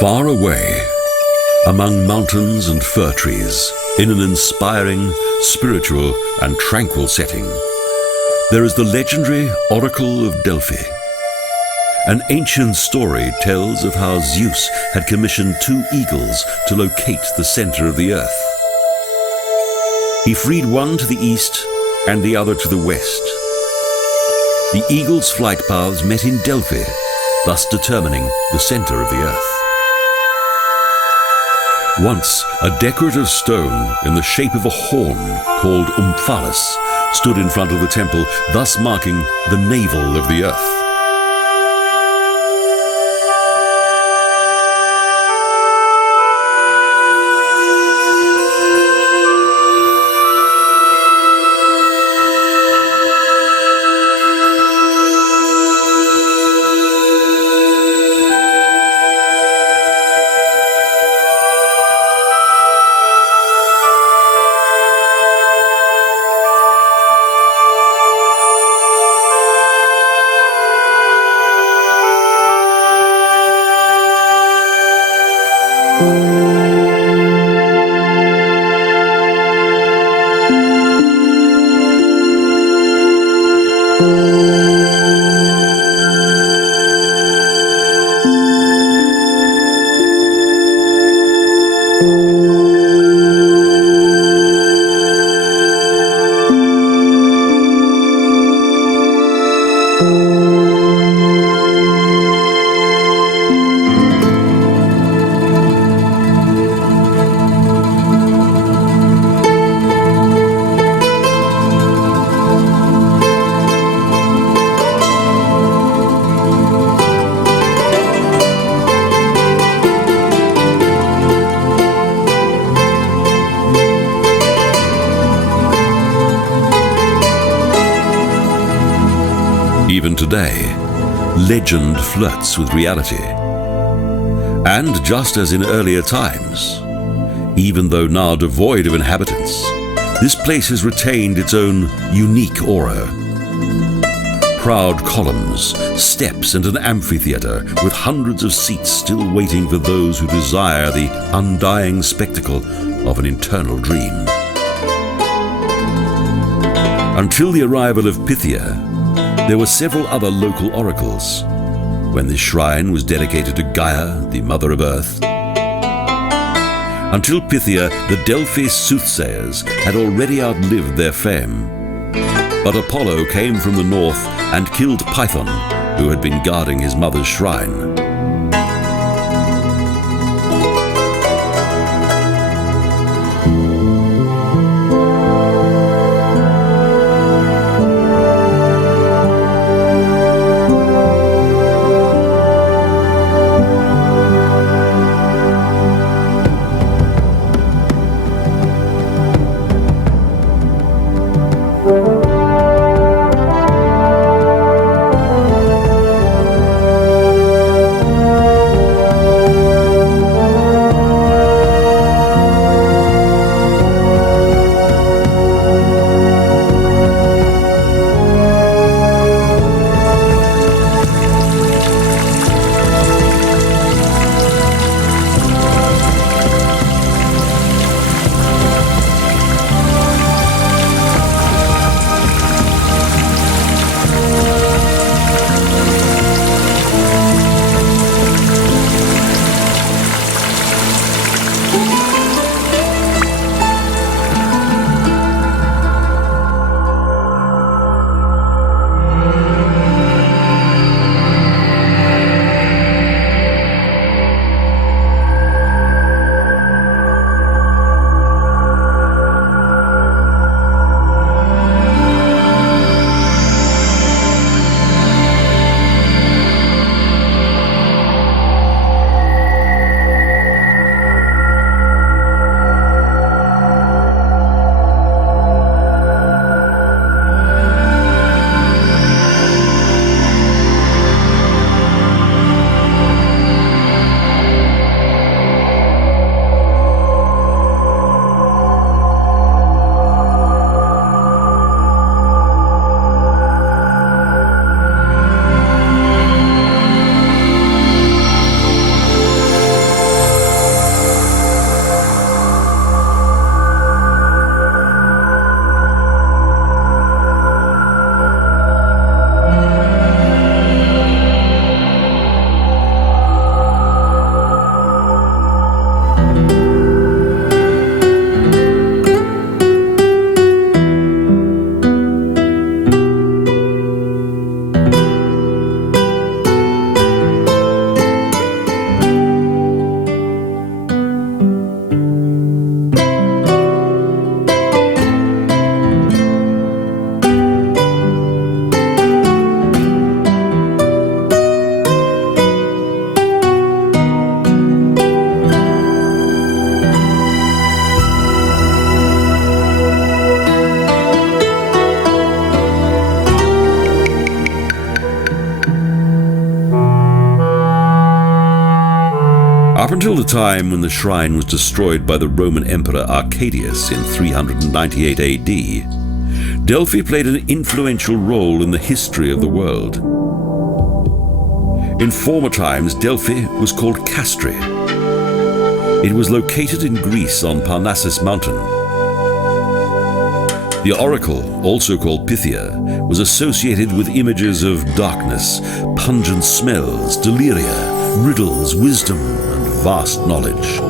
Far away, among mountains and fir trees, in an inspiring, spiritual and tranquil setting, there is the legendary Oracle of Delphi. An ancient story tells of how Zeus had commissioned 2 eagles to locate the center of the earth. He freed one to the east and the other to the west. The eagles' flight paths met in Delphi, thus determining the center of the earth. Once, a decorative stone in the shape of a horn called omphalos stood in front of the temple, thus marking the navel of the earth. Even today, legend flirts with reality. And just as in earlier times, even though now devoid of inhabitants, this place has retained its own unique aura. Proud columns, steps and an amphitheater with hundreds of seats still waiting for those who desire the undying spectacle of an eternal dream. Until the arrival of Pythia, there were several other local oracles, when this shrine was dedicated to Gaia, the mother of earth. Until Pythia, the Delphi soothsayers had already outlived their fame. But Apollo came from the north and killed Python, who had been guarding his mother's shrine. Up until the time when the shrine was destroyed by the Roman Emperor Arcadius in 398 AD, Delphi played an influential role in the history of the world. In former times, Delphi was called Castri. It was located in Greece on Parnassus mountain. The oracle, also called Pythia, was associated with images of darkness, pungent smells, deliria, riddles, wisdom, and vast knowledge.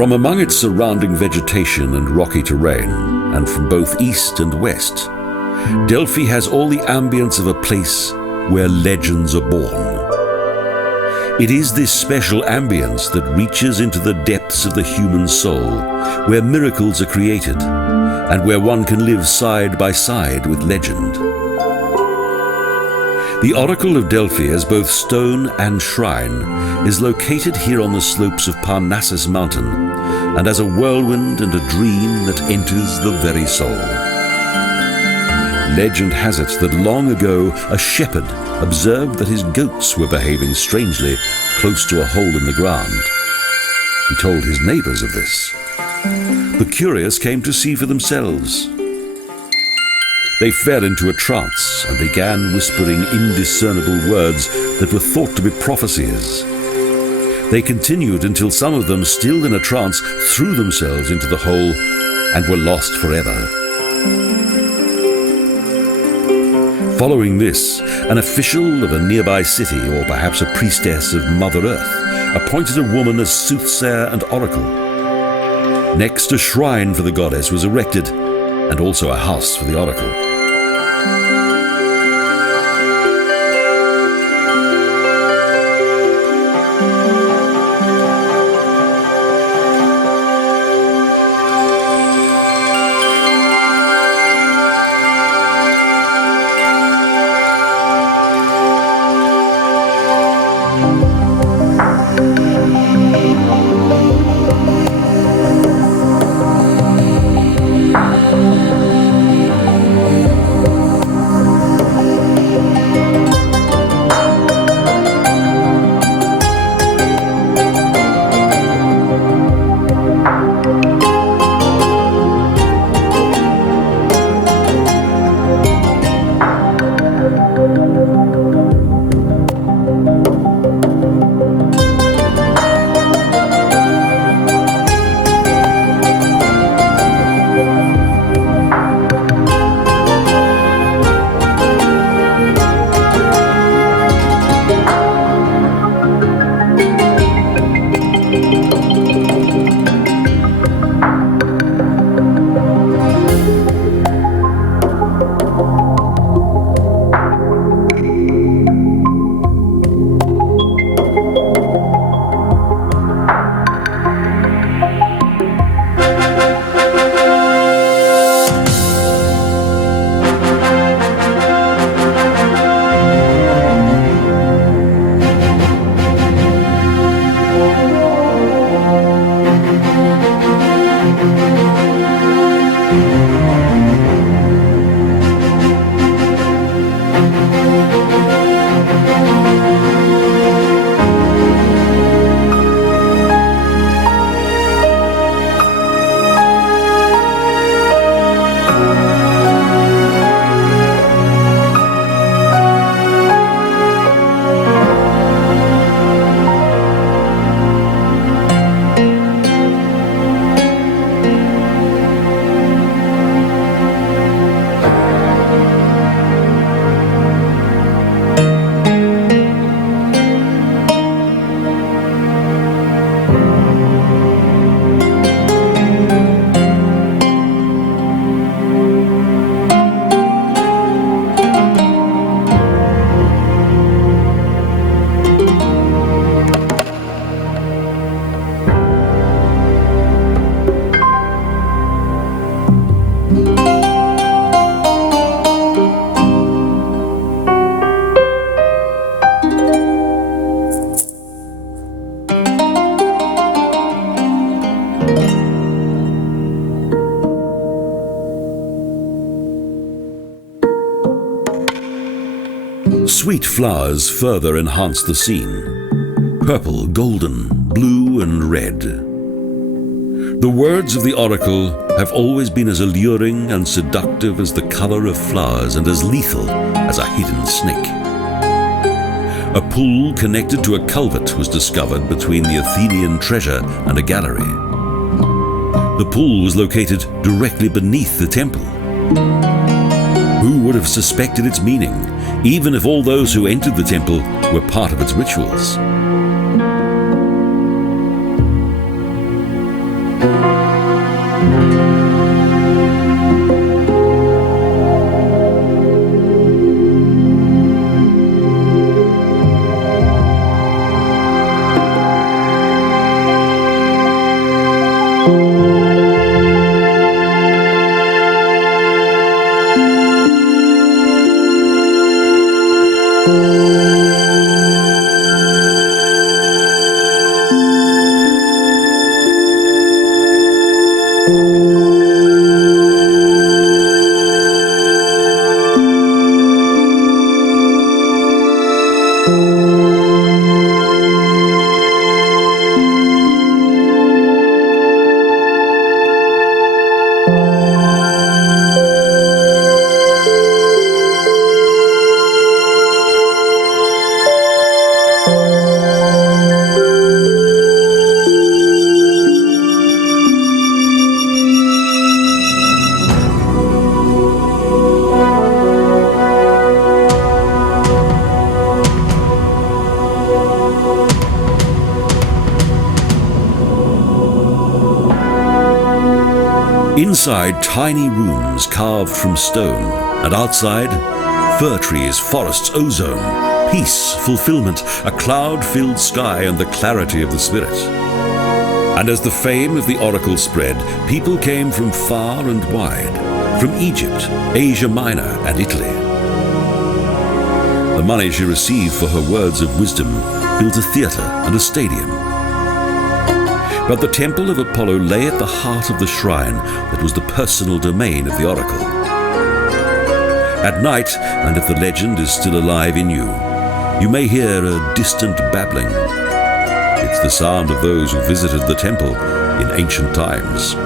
From among its surrounding vegetation and rocky terrain, and from both east and west, Delphi has all the ambience of a place where legends are born. It is this special ambience that reaches into the depths of the human soul, where miracles are created, and where one can live side by side with legend. The Oracle of Delphi, as both stone and shrine, is located here on the slopes of Parnassus mountain, and as a whirlwind and a dream that enters the very soul. Legend has it that long ago a shepherd observed that his goats were behaving strangely close to a hole in the ground. He told his neighbors of this. The curious came to see for themselves. They fell into a trance and began whispering indiscernible words that were thought to be prophecies. They continued until some of them, still in a trance, threw themselves into the hole and were lost forever. Following this, an official of a nearby city, or perhaps a priestess of Mother Earth, appointed a woman as soothsayer and oracle. Next, a shrine for the goddess was erected, and also a house for the oracle. Sweet flowers further enhance the scene. Purple, golden, blue and red. The words of the oracle have always been as alluring and seductive as the color of flowers and as lethal as a hidden snake. A pool connected to a culvert was discovered between the Athenian treasure and a gallery. The pool was located directly beneath the temple. Who would have suspected its meaning, even if all those who entered the temple were part of its rituals? Inside, tiny rooms carved from stone, and outside, fir trees, forests, ozone, peace, fulfillment, a cloud-filled sky, and the clarity of the spirit. And as the fame of the oracle spread, people came from far and wide, from Egypt, Asia Minor, and Italy. The money she received for her words of wisdom built a theatre and a stadium. But the temple of Apollo lay at the heart of the shrine that was the personal domain of the oracle. At night, and if the legend is still alive in you, you may hear a distant babbling. It's the sound of those who visited the temple in ancient times.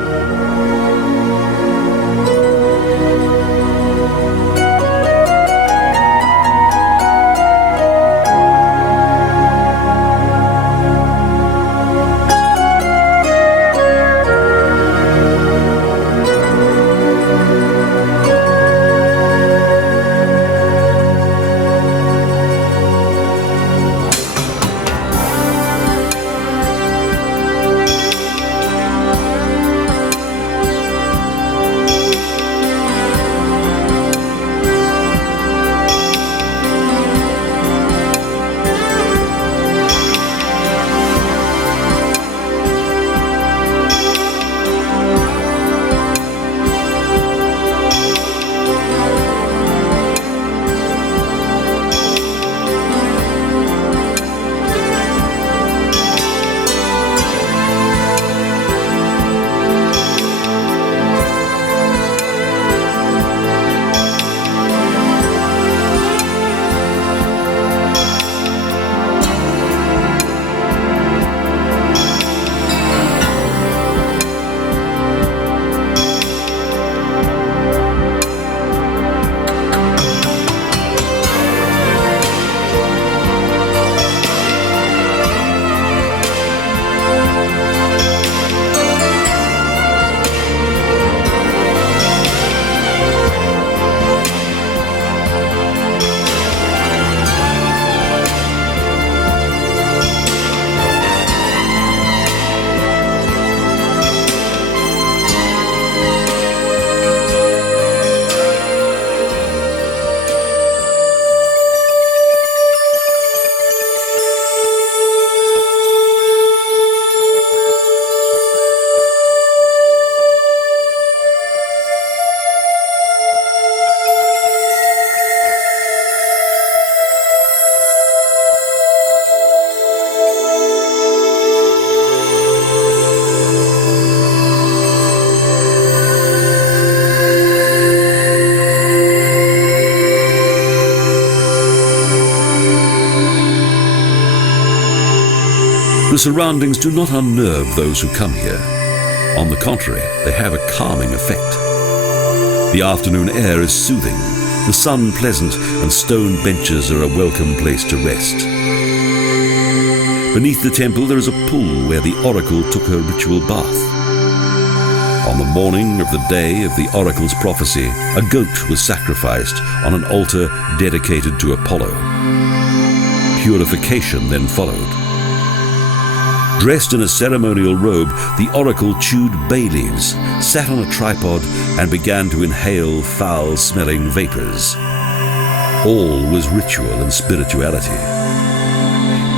The surroundings do not unnerve those who come here. On the contrary, they have a calming effect. The afternoon air is soothing, the sun pleasant, and stone benches are a welcome place to rest. Beneath the temple there is a pool where the oracle took her ritual bath. On the morning of the day of the oracle's prophecy, a goat was sacrificed on an altar dedicated to Apollo. Purification then followed. Dressed in a ceremonial robe, the oracle chewed bay leaves, sat on a tripod, and began to inhale foul-smelling vapors. All was ritual and spirituality.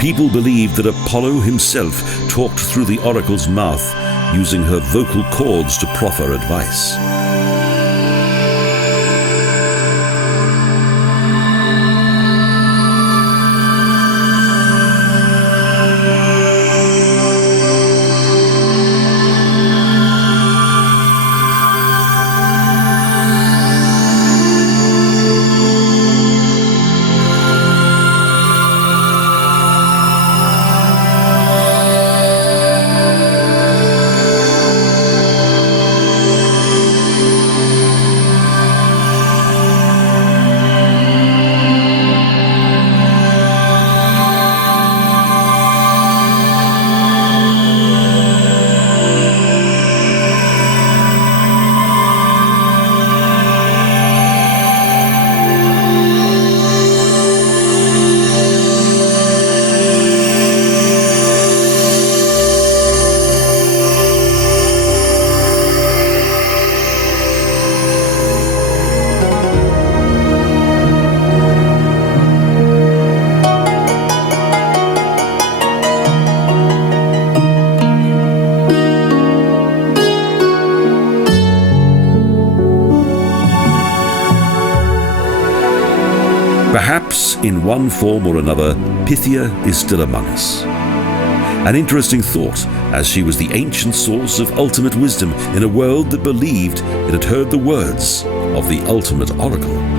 People believed that Apollo himself talked through the oracle's mouth, using her vocal cords to proffer advice. Perhaps, in one form or another, Pythia is still among us. An interesting thought, as she was the ancient source of ultimate wisdom in a world that believed it had heard the words of the ultimate oracle.